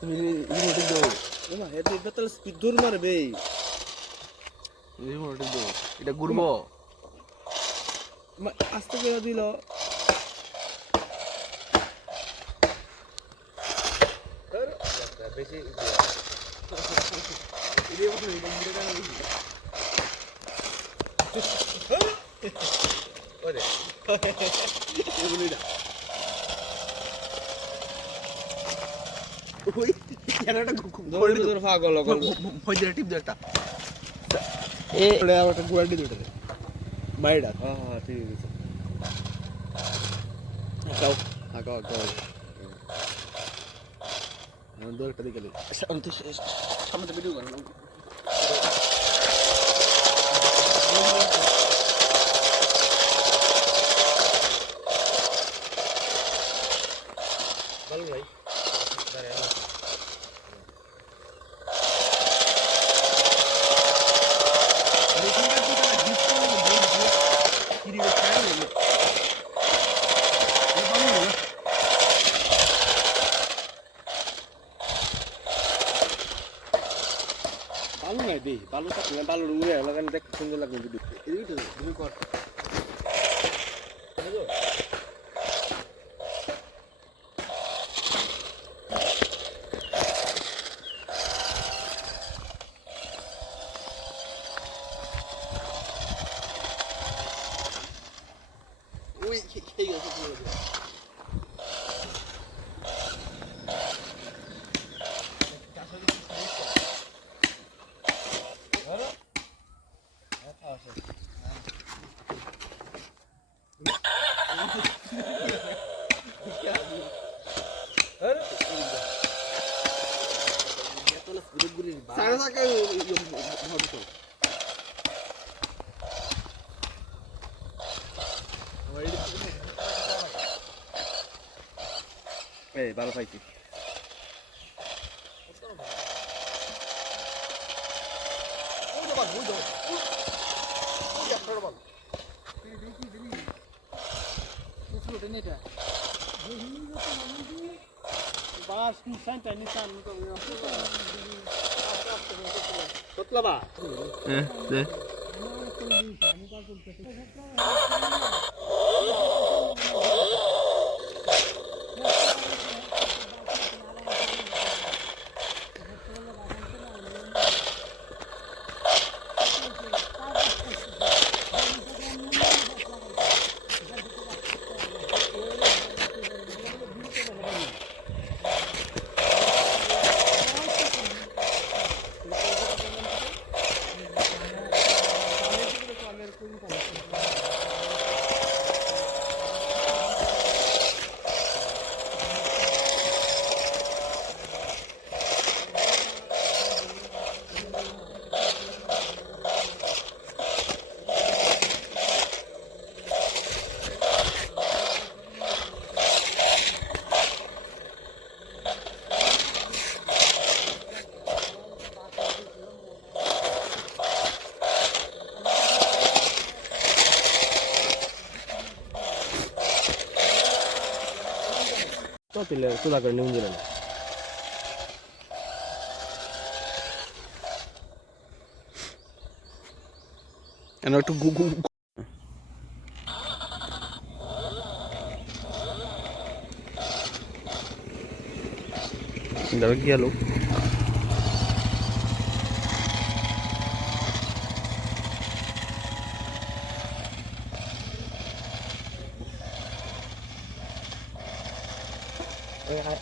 তুমি রিমোটিক দাও। ওমা এটা বেতাল স্পিড দূর মারবে। রিমোটিক দাও। এটা ঘুরবো। আস্তে করে দিল। বেশি পাগল টিপ দে একটা একটা গুয়াটি দুটো মাইডা হ্যাঁ ঠিক আছে আঁকাও আঁকাও আঁকাও দু একটা দিকে সামনে ভিডিও করেন ভালো ভাই বালু নাই দেই বালু থাকলে বালুর উড়ে লাগান দেখ সুন্দর লাগবে ভিডিও এদিকে তো তুমি কর ওই খেয়ে গেছে পুরো ভালো পাইছি কতলা তুলা করে নিউন দিলেন একটু গুগু দাঁড়া কি আলো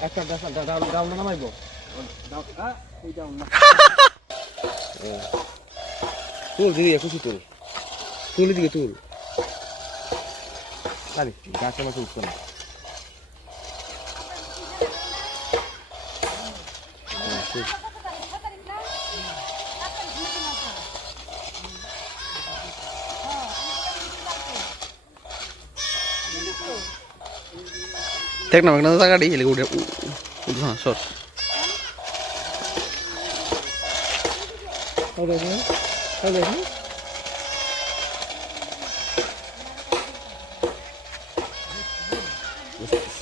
একটা ডাউন নামাইব তুল দিদি খুশি তুল তুলি দিকে তুল আরে গাছের মাঝে উঠতো না দেখ না মেঘনা গাড়ি হেলে উঠে হ্যাঁ সর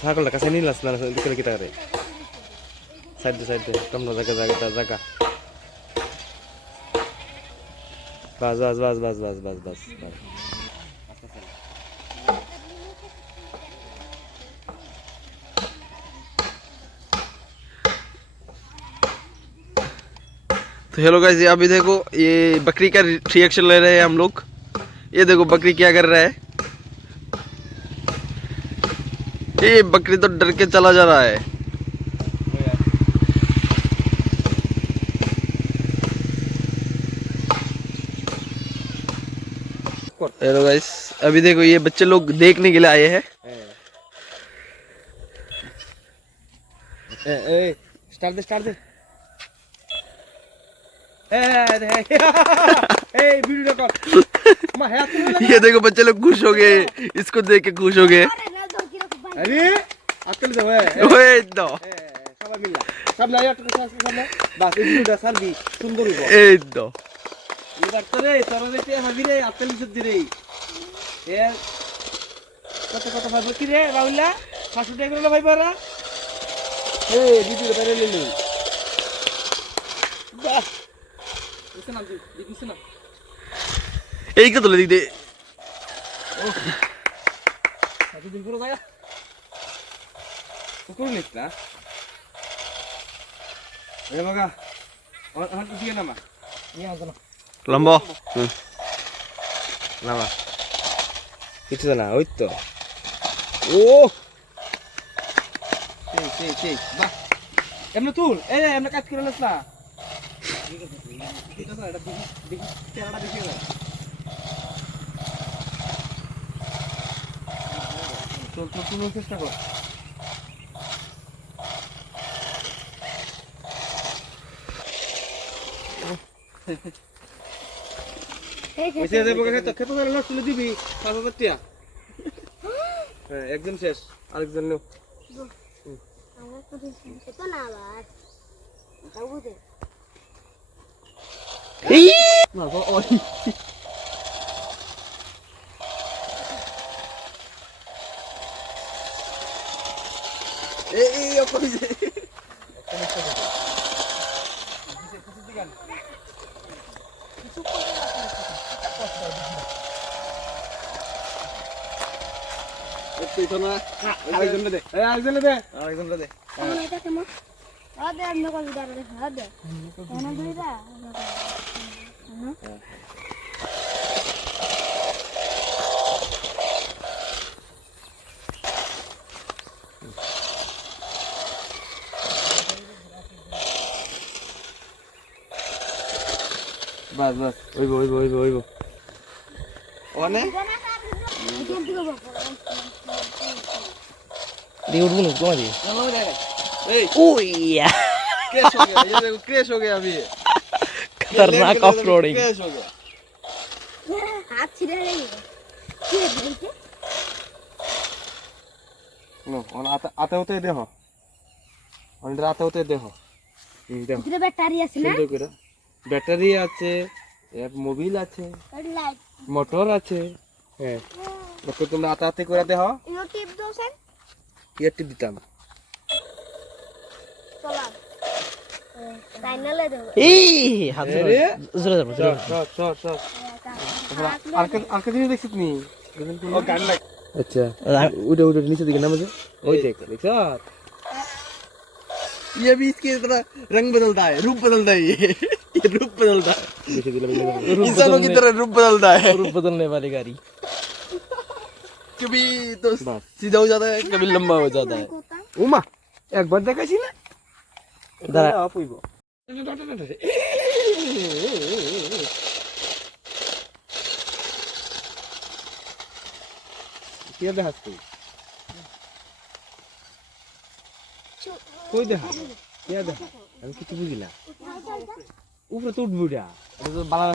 ছাগলটা কাছে নিয়ে লাস না দিকে কি তারে সাইড দে কম না জায়গা বাস तो हेलो गाइस, अभी देखो ये बकरी का रिएक्शन ले रहे हैं हम लोग। ये देखो बकरी क्या कर रहा है। ये बकरी तो डर के चला जा रहा है। हेलो गाइस, अभी देखो ये बच्चे लोग देखने के लिए आए हैं। स्टार्ट दे वीडियो कर ये देखो बच्चे लोग खुश हो गए, इसको देख के खुश हो गए। अरे अकल दे ओए दो সবাই মিলা সব লাই একটু সামনে বাস এই ভিডিওটা সারবি সুন্দর হইব এই দো এবার তো রে সরজেতে ভাবি রে আতলি সুদ্ধি রে এ কত ভাবো কি রে রাউলা 500 টাকা করে ভাইবারা এই ভিডিও বাইরে নিলি বাহ বুঝছ না বুঝছ না এই কে তোলে দিক দে আজকে দিন পুরো জায়গা কোন নিস না এ বাগা আর দিয়ে নামা নিয়ে আসো না লম্বা নামা কিছু না ওই তো ও সেই বাহ এমন তুল এই এমন কাজ করে নিস না এটা তো এটা দেখি চেহারাটা দেখি না চল চেষ্টা কর এসে যাবো খেতে গেলে না তুলে দিবি 5,000 টাকা হ্যাঁ একজন শেষ আরেকজন নেও আমার তো খেতো না আবার তাও দে না তো ওই এই ওপরে যে আরেকজন দে এটা কেমন আদে আমি কল দাঁড়া রে আদে এনে দুইটা বাস ওইব ওনে দিয়ে উঠবো না তোমার দিয়ে ए ওইয়া क्रैश हो गया, ये देखो क्रैश हो गया अभी। खतरनाक ऑफ-रोडिंग क्रैश हो गया। হাত ছিড়ে গেল কি বলতে নো অন আতে হতে দেখো অনটা আতে হতে দেখো দেখো ভিতরে ব্যাটারি আছে না সুন্দর করে ব্যাটারি আছে এক মোবিল আছে লাইট মোটর আছে হ্যাঁ দেখো তোমরা আতে করে দেখো ইনো টিপ দাও সেন ইয়ে টিপ দিতাম চলা ফাইনালে দাও এই হাত अरे জোরে চল আরকে দিন দেখছিস নি ও গান লাগ আচ্ছা উড়ে নিচে দিকে নামে ওই দেখ দেখছ ये भी इसके तरह रंग बदलता है, रूप बदलता है ये रूप बदलता है, দেখে দিলাম इंसानों की तरह रूप बदलता है। रूप बदलने वाली गाड़ी कभी तो बस। सीधा हो जाता है, कभी लंबा हो जाता है। উমা একবার দেখাইছি না দাঁড়া আপুইব কি দেখাস তুই কই দেখা কি দেখা আমি কিছু বুঝি না উপরে তো উঠবি এটা এটা তো বালা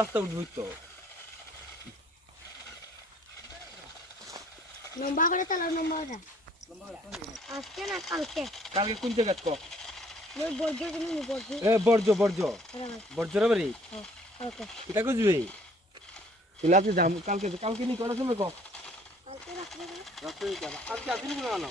রাস্তা উঠবি তো লম্বা করে চালাও লম্বা করে আজকে না কালকে কালকে কোন জায়গায় কো ওই বর্জ্য কোনো বর্জ্য এ বর্জ্য রে বাড়ি ওকে এটা কুজবি তুই লাতে যাম কালকে নি করার সময় কো কালকে রাত্রে রাত্রে দিতে হবে। আজকে আসেনি কোনো আনো